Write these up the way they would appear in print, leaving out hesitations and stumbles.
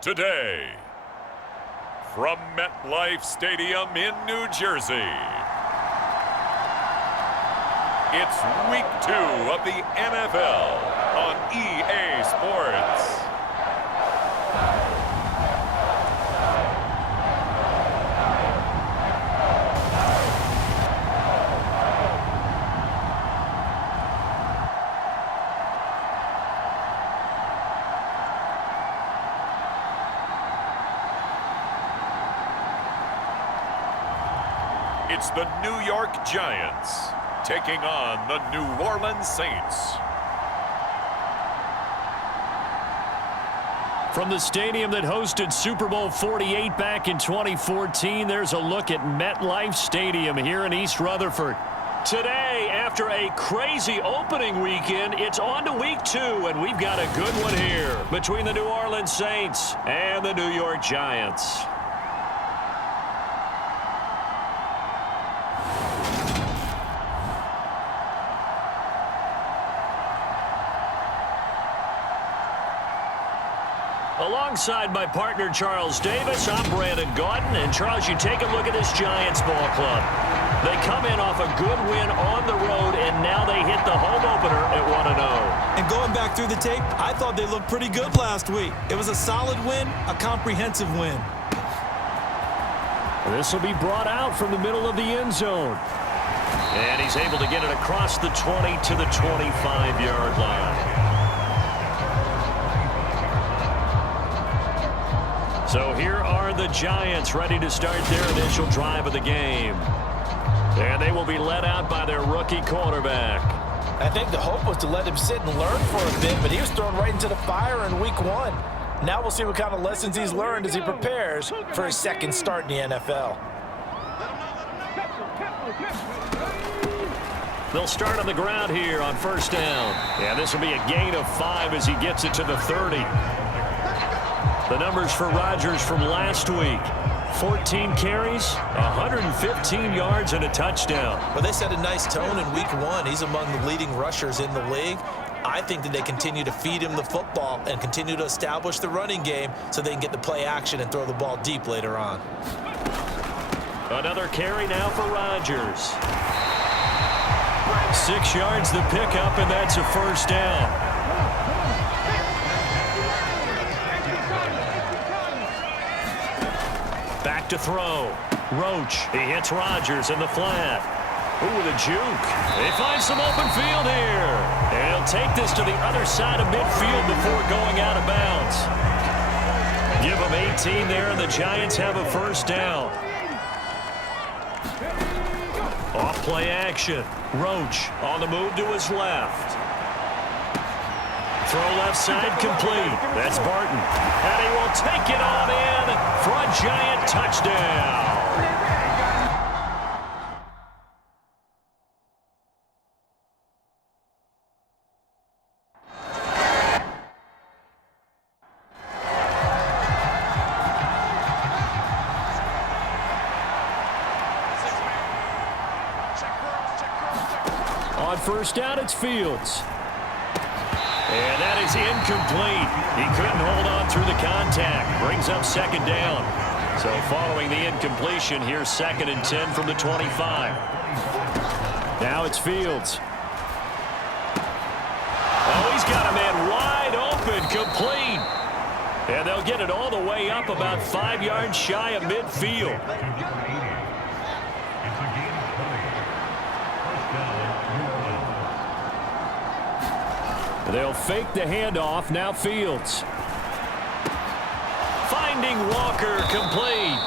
Today, from MetLife Stadium in New Jersey, it's Week 2 of the NFL on EA Sports. It's the New York Giants taking on the New Orleans Saints. From the stadium that hosted Super Bowl 48 back in 2014, there's a look at MetLife Stadium here in East Rutherford. Today, after a crazy opening weekend, it's on to Week 2, and we've got a good one here between the New Orleans Saints and the New York Giants. Alongside my partner, Charles Davis, I'm Brandon Gaudin. And, Charles, you take a look at this Giants ball club. They come in off a good win on the road, and now they hit the home opener at 1-0. And going back through the tape, I thought they looked pretty good last week. It was a solid win, a comprehensive win. This will be brought out from the middle of the end zone. And he's able to get it across the 20 to the 25-yard line. So here are the Giants ready to start their initial drive of the game. And they will be led out by their rookie quarterback. I think the hope was to let him sit and learn for a bit, but he was thrown right into the fire in Week 1. Now we'll see what kind of lessons he's learned as he prepares for his second start in the NFL. They'll start on the ground here on first down. Yeah, this will be a gain of 5 as he gets it to the 30. The numbers for Rodgers from last week: 14 carries, 115 yards, and a touchdown. Well, they set a nice tone in Week 1. He's among the leading rushers in the league. I think that they continue to feed him the football and continue to establish the running game so they can get the play action and throw the ball deep later on. Another carry now for Rodgers. 6 yards the pickup, and that's a first down. Back to throw. Roach. He hits Rodgers in the flat. Ooh, with a juke. They find some open field here. And he'll take this to the other side of midfield before going out of bounds. Give them 18 there, and the Giants have a first down. Off play action. Roach on the move to his left. Throw left side complete. That's Barton. And he will take it on in for a Giant touchdown. On first down, it's Fields. And that is incomplete. He couldn't hold on through the contact. Brings up second down. So following the incompletion, here's 2nd and 10 from the 25. Now it's Fields. Oh, he's got a man wide open, complete. And they'll get it all the way up about 5 yards shy of midfield. They'll fake the handoff. Now Fields. Finding Walker, complete.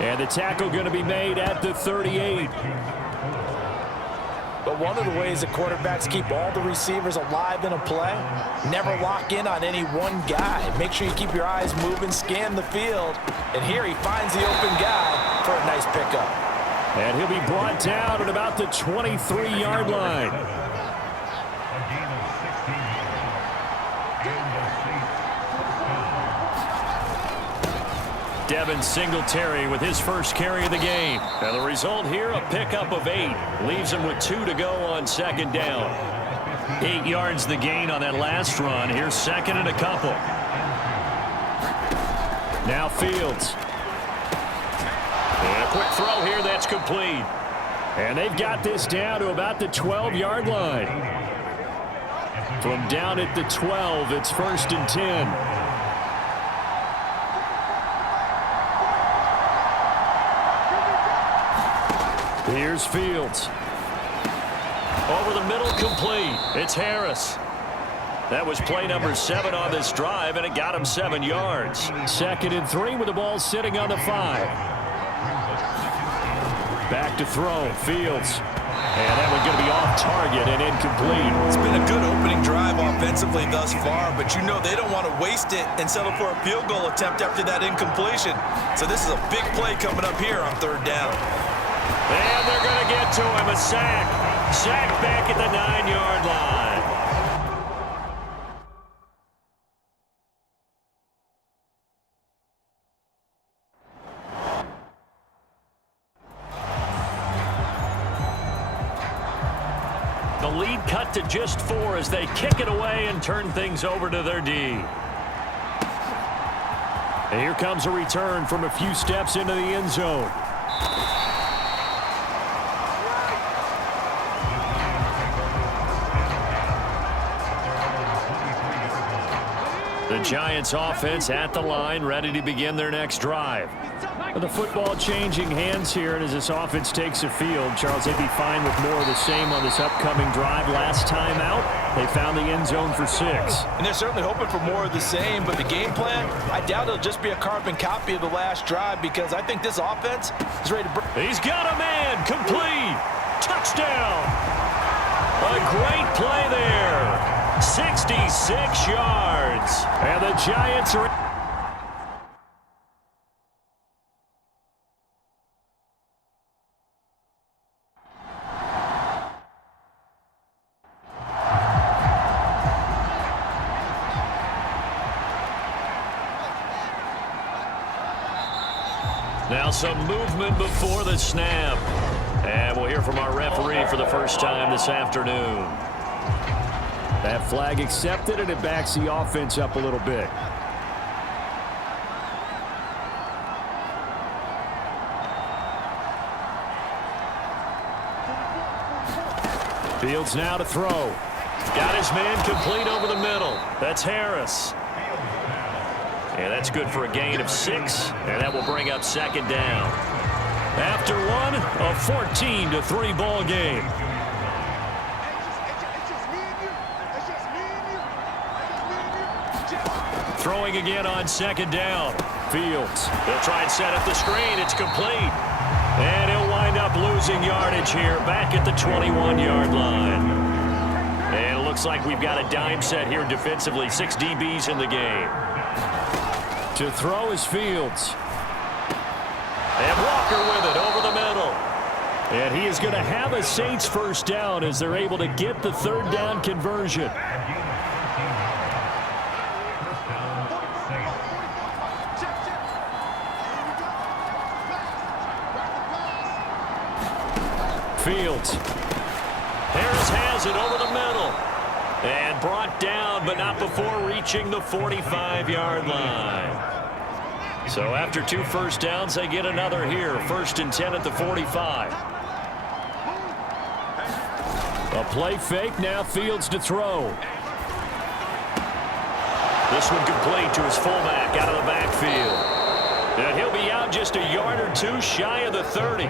And the tackle going to be made at the 38. But one of the ways that quarterbacks keep all the receivers alive in a play, never lock in on any one guy. Make sure you keep your eyes moving, scan the field. And here he finds the open guy for a nice pickup. And he'll be brought down at about the 23-yard line. Devin Singletary with his first carry of the game. Now the result here, a pickup of 8. Leaves him with 2 to go on second down. 8 yards the gain on that last run. Here's second and a couple. Now Fields. And a quick throw here that's complete. And they've got this down to about the 12-yard line. From down at the 12, it's 1st and 10. Here's Fields. Over the middle, complete. It's Harris. That was play number 7 on this drive, and it got him 7 yards. 2nd and 3 with the ball sitting on the 5. Back to throw. Fields. And that one's going to be off target and incomplete. It's been a good opening drive offensively thus far, but you know they don't want to waste it and settle for a field goal attempt after that incompletion. So this is a big play coming up here on 3rd down. And they're going to get to him. A sack. Sack back at the 9-yard line. The lead cut to just 4 as they kick it away and turn things over to their D. And here comes a return from a few steps into the end zone. The Giants offense at the line, ready to begin their next drive. With the football changing hands here, and as this offense takes the field, Charles, they'd be fine with more of the same on this upcoming drive. Last time out, they found the end zone for 6. And they're certainly hoping for more of the same, but the game plan, I doubt it'll just be a carbon copy of the last drive because I think this offense is ready to break. He's got a man, complete, touchdown. A great play there, 66 yards. And the Giants are... Now some movement before the snap. And we'll hear from our referee for the first time this afternoon. That flag accepted, and it backs the offense up a little bit. Fields now to throw. Got his man complete over the middle. That's Harris. And that's good for a gain of 6, and that will bring up 2nd down. After one, a 14-3 ball game. Throwing again on 2nd down. Fields. They'll try and set up the screen. It's complete. And he'll wind up losing yardage here back at the 21-yard line. And it looks like we've got a dime set here defensively. 6 DBs in the game. To throw is Fields. And Walker with it over the middle. And he is going to have a Saints first down as they're able to get the 3rd down conversion. Fields. Harris has it over the middle. And brought down, but not before reaching the 45-yard line. So after 2 first downs, they get another here. 1st and 10 at the 45. A play fake, now Fields to throw. This one complete to his fullback out of the backfield. And he'll be out just a yard or 2 shy of the 30.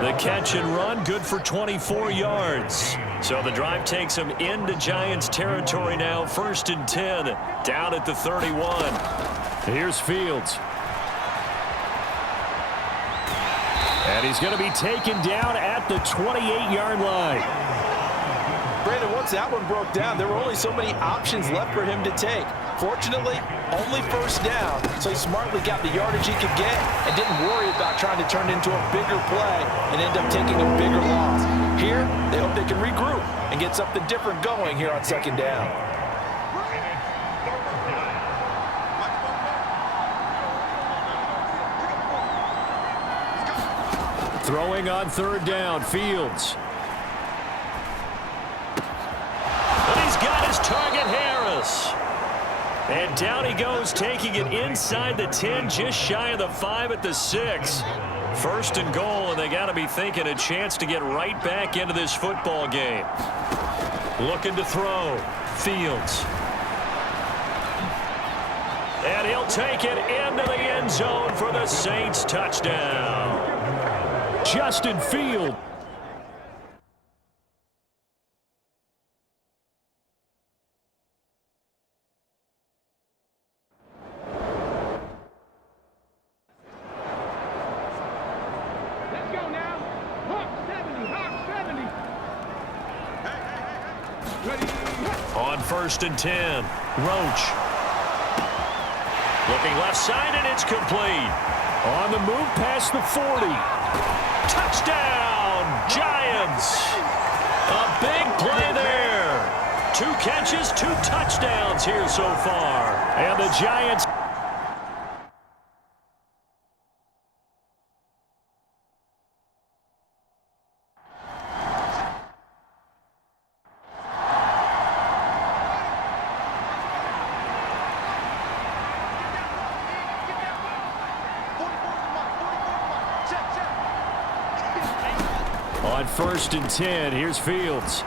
The catch and run, good for 24 yards. So the drive takes him into Giants territory now. 1st and 10, down at the 31. Here's Fields. And he's going to be taken down at the 28-yard line. Brandon, once that one broke down, there were only so many options left for him to take. Fortunately, only 1st down, so he smartly got the yardage he could get and didn't worry about trying to turn it into a bigger play and end up taking a bigger loss. Here, they hope they can regroup and get something different going here on 2nd down. Throwing on 3rd down, Fields. And he's got his target, Harris. And down he goes, taking it inside the 10, just shy of the 5 at the 6. First and goal, and they got to be thinking a chance to get right back into this football game. Looking to throw. Fields. And he'll take it into the end zone for the Saints touchdown. Justin Fields. On 1st and 10, Roach. Looking left side, and it's complete. On the move past the 40. Touchdown, Giants. A big play there. 2 catches, 2 touchdowns here so far. And the Giants. On 1st and 10, here's Fields.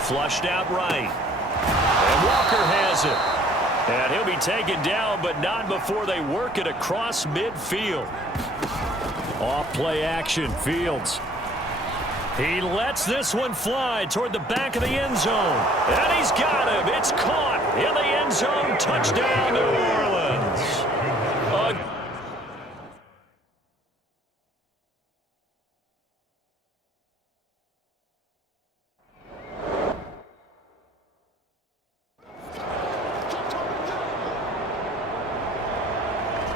Flushed out right. And Walker has it. And he'll be taken down, but not before they work it across midfield. Off play action, Fields. He lets this one fly toward the back of the end zone. And he's got him. It's caught in the end zone. Touchdown, New Orleans.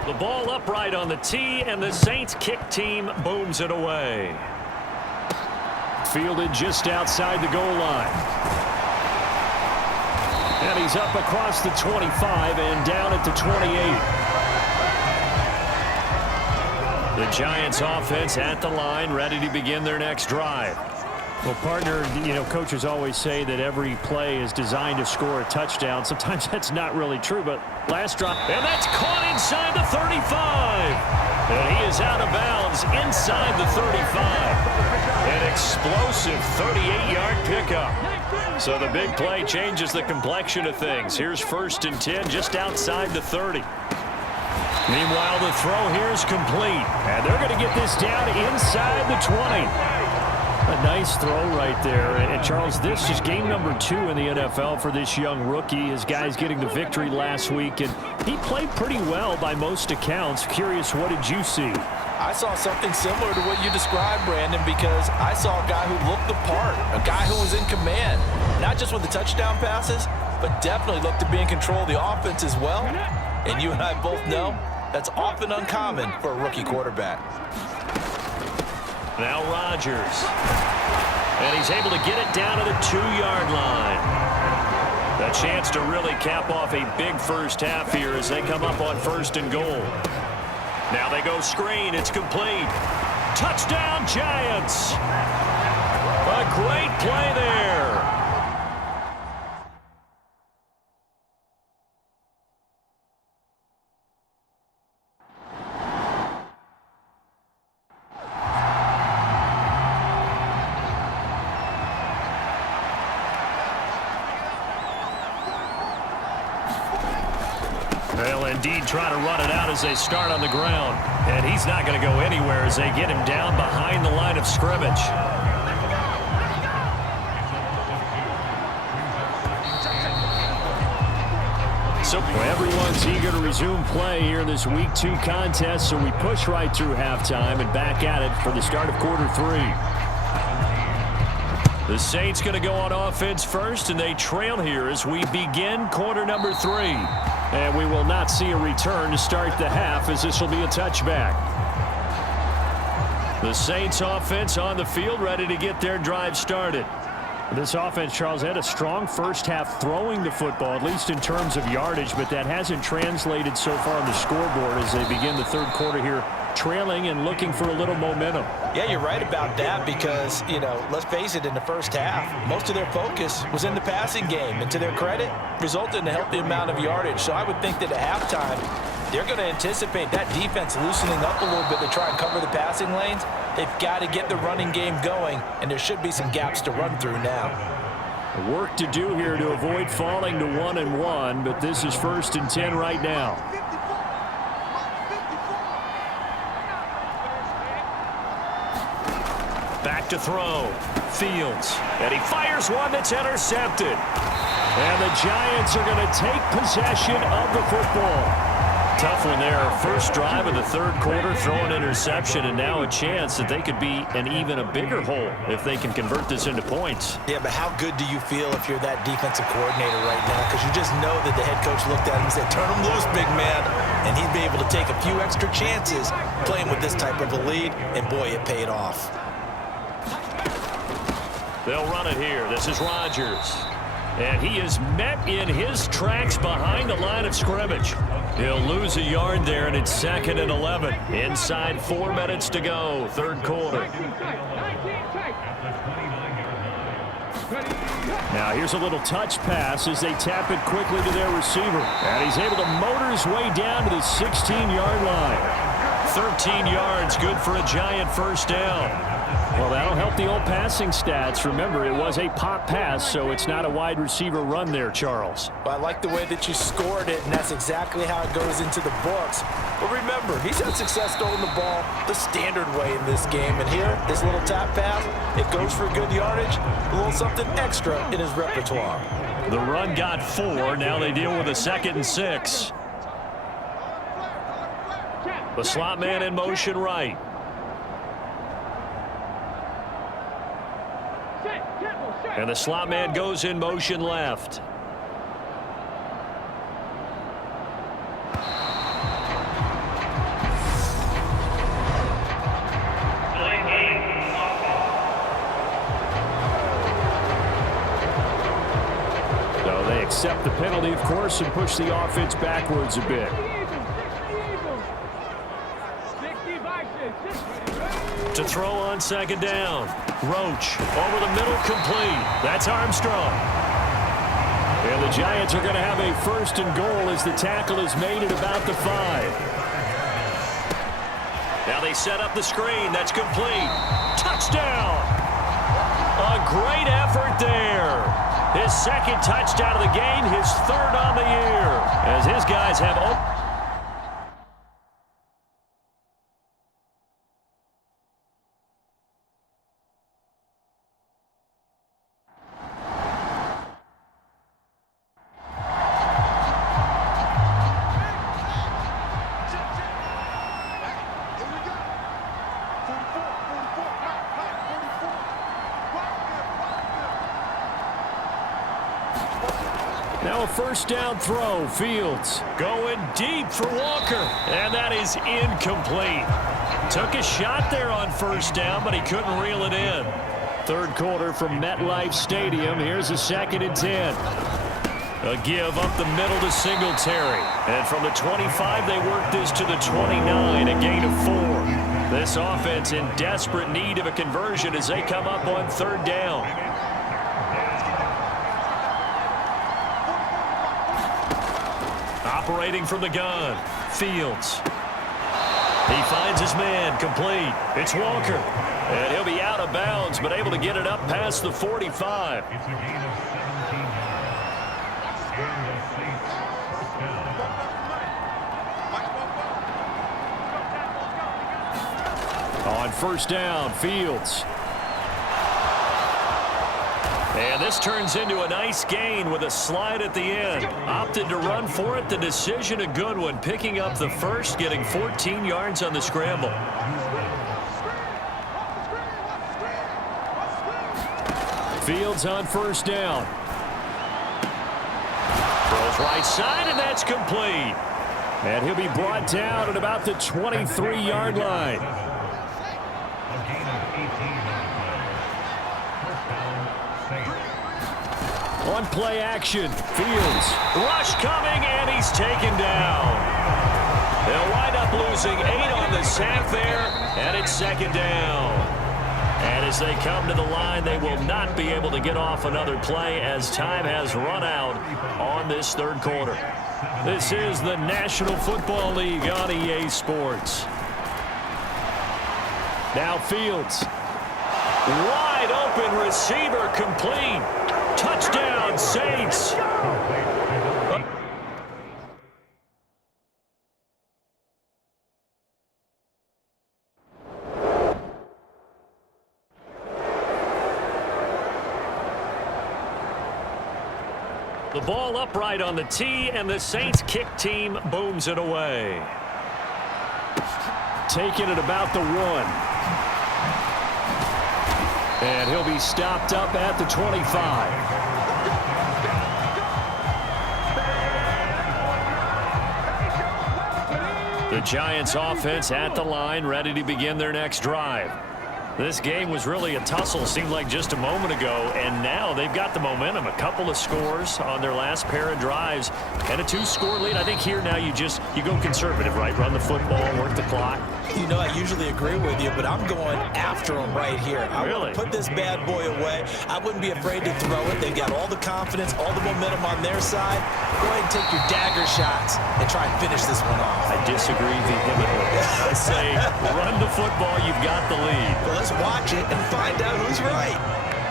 The ball upright on the tee, and the Saints kick team booms it away. Fielded just outside the goal line. And he's up across the 25 and down at the 28. The Giants offense at the line, ready to begin their next drive. Well, partner, coaches always say that every play is designed to score a touchdown. Sometimes that's not really true, but last drive, and that's caught inside the 35. And he is out of bounds inside the 35. An explosive 38-yard pickup. So the big play changes the complexion of things. Here's 1st and 10 just outside the 30. Meanwhile, the throw here is complete. And they're going to get this down inside the 20. A nice throw right there. And Charles, this is game number 2 in the NFL for this young rookie. His guys getting the victory last week, and he played pretty well by most accounts. Curious, what did you see? I saw something similar to what you described, Brandon, because I saw a guy who looked the part, a guy who was in command, not just with the touchdown passes, but definitely looked to be in control of the offense as well. And you and I both know that's often uncommon for a rookie quarterback. Now Rodgers. And he's able to get it down to the 2-yard line. A chance to really cap off a big first half here as they come up on 1st and goal. Now they go screen. It's complete. Touchdown, Giants. A great play there. They'll indeed try to run it out as they start on the ground. And he's not going to go anywhere as they get him down behind the line of scrimmage. So everyone's eager to resume play here in this Week 2 contest, so we push right through halftime and back at it for the start of quarter 3. The Saints going to go on offense first, and they trail here as we begin quarter number 3. And we will not see a return to start the half, as this will be a touchback. The Saints offense on the field, ready to get their drive started. This offense, Charles, had a strong first half throwing the football, at least in terms of yardage, but that hasn't translated so far on the scoreboard as they begin the third quarter here, trailing and looking for a little momentum. Yeah, you're right about that because, let's face it, in the first half, most of their focus was in the passing game. And to their credit, resulted in a healthy amount of yardage. So I would think that at halftime, they're going to anticipate that defense loosening up a little bit to try and cover the passing lanes. They've got to get the running game going, and there should be some gaps to run through now. Work to do here to avoid falling to 1-1, but this is 1st and 10 right now. Back to throw. Fields. And he fires one that's intercepted. And the Giants are going to take possession of the football. Tough one there. First drive of the third quarter, throw an interception, and now a chance that they could be in even a bigger hole if they can convert this into points. Yeah, but how good do you feel if you're that defensive coordinator right now? Because you just know that the head coach looked at him and said, turn him loose, big man. And he'd be able to take a few extra chances playing with this type of a lead, and boy, it paid off. They'll run it here. This is Rodgers. And he is met in his tracks behind the line of scrimmage. He'll lose a yard there, and it's 2nd and 11. Inside 4 minutes to go, third quarter. Now here's a little touch pass as they tap it quickly to their receiver. And he's able to motor his way down to the 16-yard line. 13 yards, good for a Giant first down. Well, that'll help the old passing stats. Remember, it was a pop pass, so it's not a wide receiver run there, Charles. Well, I like the way that you scored it, and that's exactly how it goes into the books. But remember, he's had success throwing the ball the standard way in this game. And here, this little tap pass, it goes for good yardage, a little something extra in his repertoire. The run got 4. Now they deal with a 2nd and 6. The slot man in motion right. And the slot man goes in motion left. So they accept the penalty, of course, and push the offense backwards a bit. To throw on 2nd down. Roach over the middle, complete. That's Armstrong. And the Giants are going to have a 1st and goal as the tackle is made at about the 5. Now they set up the screen. That's complete. Touchdown. A great effort there. His 2nd touchdown of the game, his 3rd on the year. As his guys have opened. Now a 1st down throw. Fields going deep for Walker. And that is incomplete. Took a shot there on 1st down, but he couldn't reel it in. Third quarter from MetLife Stadium. Here's a 2nd and 10. A give up the middle to Singletary. And from the 25, they work this to the 29, a gain of 4. This offense in desperate need of a conversion as they come up on 3rd down. Operating from the gun, Fields. He finds his man, complete. It's Walker. And he'll be out of bounds, but able to get it up past the 45. On 1st down, Fields. And this turns into a nice gain with a slide at the end. Opted to run for it. The decision a good one. Picking up the 1st, getting 14 yards on the scramble. Fields on 1st down. Throws right side, and that's complete. And he'll be brought down at about the 23-yard line. On play action, Fields. Rush coming, and he's taken down. They'll wind up losing 8 on the sack there, and it's second down. And as they come to the line, they will not be able to get off another play as time has run out on this third quarter. This is the National Football League on EA Sports. Now Fields. Wide open receiver complete. Touchdown, Saints. The ball upright on the tee, and the Saints kick team booms it away. Taking it about the 1. And he'll be stopped up at the 25. The Giants offense at the line, ready to begin their next drive. This game was really a tussle, seemed like just a moment ago, and now they've got the momentum. A couple of scores on their last pair of drives and a 2-score lead. I think here now you go conservative, right? Run the football, work the clock. You know, I usually agree with you, but I'm going after them right here. I want to put this bad boy away. I wouldn't be afraid to throw it. They've got all the confidence, all the momentum on their side. Go ahead and take your dagger shots and try and finish this one off. I disagree vehemently. I say run the football, you've got the lead. Well, let's watch it and find out who's right.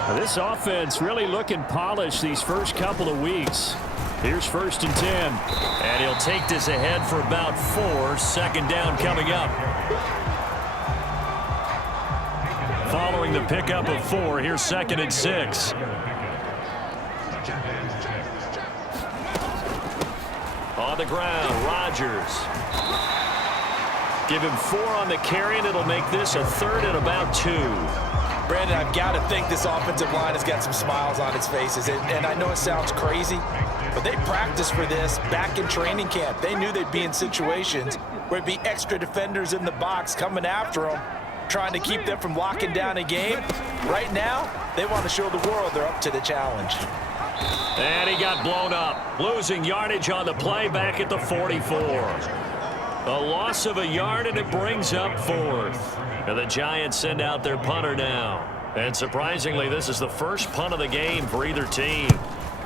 Now, this offense really looking polished these first couple of weeks. Here's 1st and 10. And he'll take this ahead for about 4. Second down coming up. Following the pickup of 4, here's 2nd and 6. On the ground, Rodgers. Give him 4 on the carry, and it'll make this a 3rd and about 2. Brandon, I've got to think this offensive line has got some smiles on its faces. And I know it sounds crazy, but they practiced for this back in training camp. They knew they'd be in situations where it'd be extra defenders in the box coming after them, trying to keep them from locking down a game. Right now, they want to show the world they're up to the challenge. And he got blown up, losing yardage on the play back at the 44. A loss of a yard, and it brings up 4th. And the Giants send out their punter now. And surprisingly, this is the first punt of the game for either team.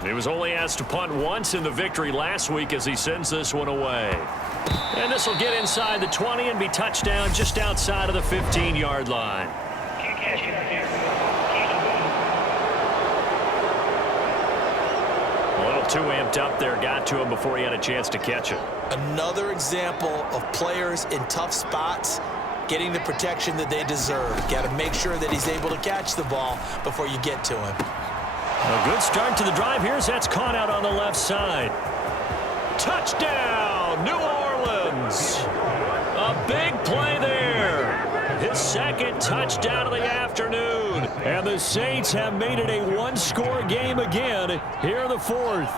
He was only asked to punt once in the victory last week as he sends this one away. And this will get inside the 20 and be touchdown just outside of the 15-yard line. A little too amped up there, got to him before he had a chance to catch it. Another example of players in tough spots getting the protection that they deserve. Got to make sure that he's able to catch the ball before you get to him. A good start to the drive. Here's that's caught out on the left side. Touchdown, New Orleans. A big play there. His 2nd touchdown of the afternoon. And the Saints have made it a 1-score game again here in the 4th.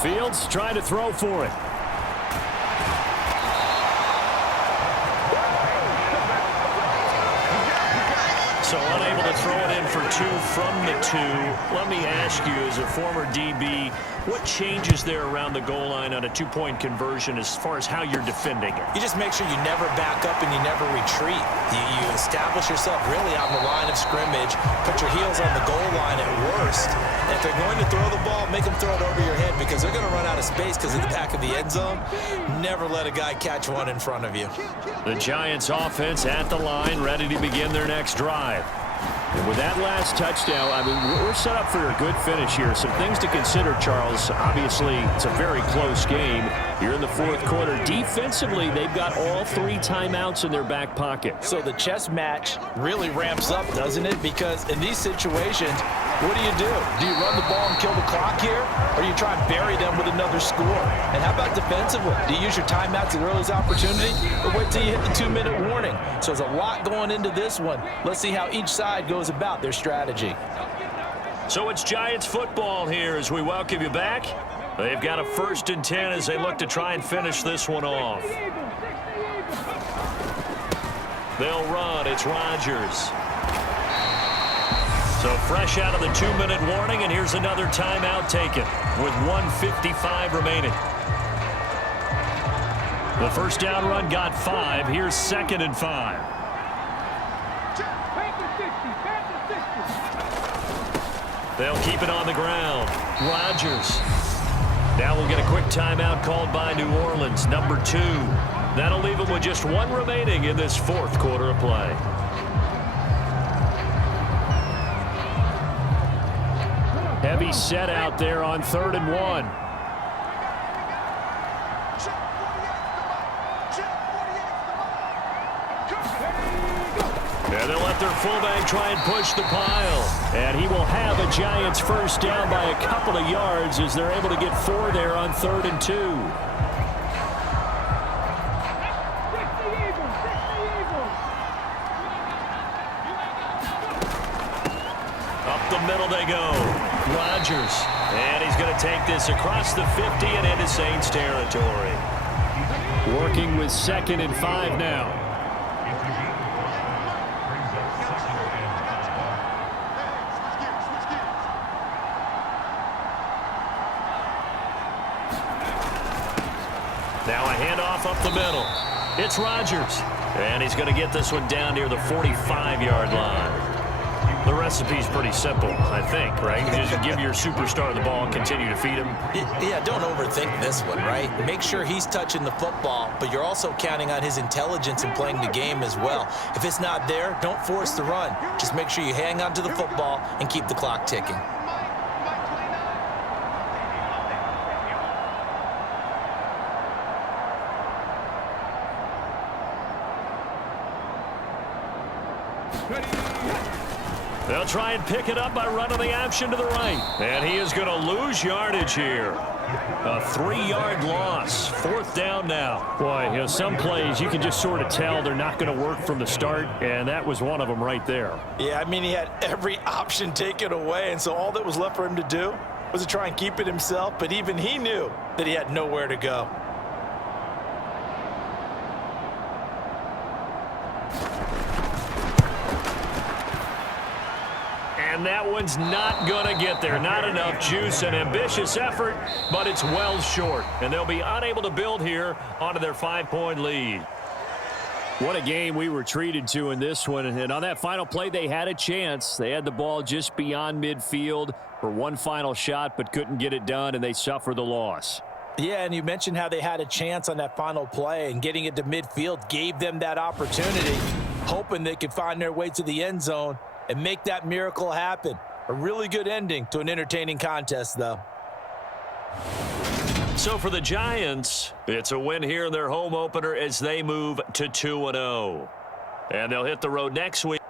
Fields trying to throw for it. So unable to throw it in for 2 from the 2. Let me ask you, as a former DB, what changes there around the goal line on a 2-point conversion as far as how you're defending it? You just make sure you never back up and you never retreat. You establish yourself really on the line of scrimmage, put your heels on the goal line at worst. And if they're going to throw the ball, make them throw it over your head because they're going to run out of space because of the back of the end zone. Never let a guy catch one in front of you. The Giants offense at the line, ready to begin their next drive. And with that last touchdown, I mean, we're set up for a good finish here. Some things to consider, Charles. Obviously, it's a very close game here in the 4th quarter. Defensively, they've got all 3 timeouts in their back pocket. So the chess match really ramps up, doesn't it? Because in these situations, what do? Do you run the ball and kill the clock here? Or do you try and bury them with another score? And how about defensively? Do you use your timeouts at earliest opportunity? Or wait till you hit the 2-minute warning? So there's a lot going into this one. Let's see how each side goes about their strategy. So it's Giants football here as we welcome you back. They've got a 1st and 10 as they look to try and finish this one off. They'll run. It's Rodgers. So fresh out of the 2-minute warning, and here's another timeout taken with 1:55 remaining. The first down run got 5. Here's 2nd and 5. They'll keep it on the ground. Rodgers. Now we'll get a quick timeout called by New Orleans, number 2. That'll leave them with just 1 remaining in this 4th quarter of play. Heavy set out there on 3rd and 1. And they'll let their fullback try and push the pile. And he will have a Giants first down by a couple of yards as they're able to get 4 there on 3rd and 2. Up the middle they go. Rodgers. And he's going to take this across the 50 and into Saints territory. Working with 2nd and 5 now. Now a handoff up the middle. It's Rodgers. And he's going to get this one down near the 45-yard line. The recipe's pretty simple, I think, right? You just give your superstar the ball and continue to feed him. Yeah, don't overthink this one, right? Make sure he's touching the football, but you're also counting on his intelligence in playing the game as well. If it's not there, don't force the run. Just make sure you hang on to the football and keep the clock ticking. They'll try and pick it up by running the option to the right. And he is going to lose yardage here. A 3-yard loss. 4th down now. Boy, you know, some plays you can just sort of tell they're not going to work from the start, and that was one of them right there. Yeah, I mean, he had every option taken away, and so all that was left for him to do was to try and keep it himself, but even he knew that he had nowhere to go. And that one's not going to get there. Not enough juice. An ambitious effort, but it's well short. And they'll be unable to build here onto their 5-point lead. What a game we were treated to in this one. And on that final play, they had a chance. They had the ball just beyond midfield for one final shot, but couldn't get it done, and they suffer the loss. Yeah, and you mentioned how they had a chance on that final play, and getting it to midfield gave them that opportunity, hoping they could find their way to the end zone and make that miracle happen. A really good ending to an entertaining contest, though. So for the Giants, it's a win here in their home opener as they move to 2-0. And they'll hit the road next week.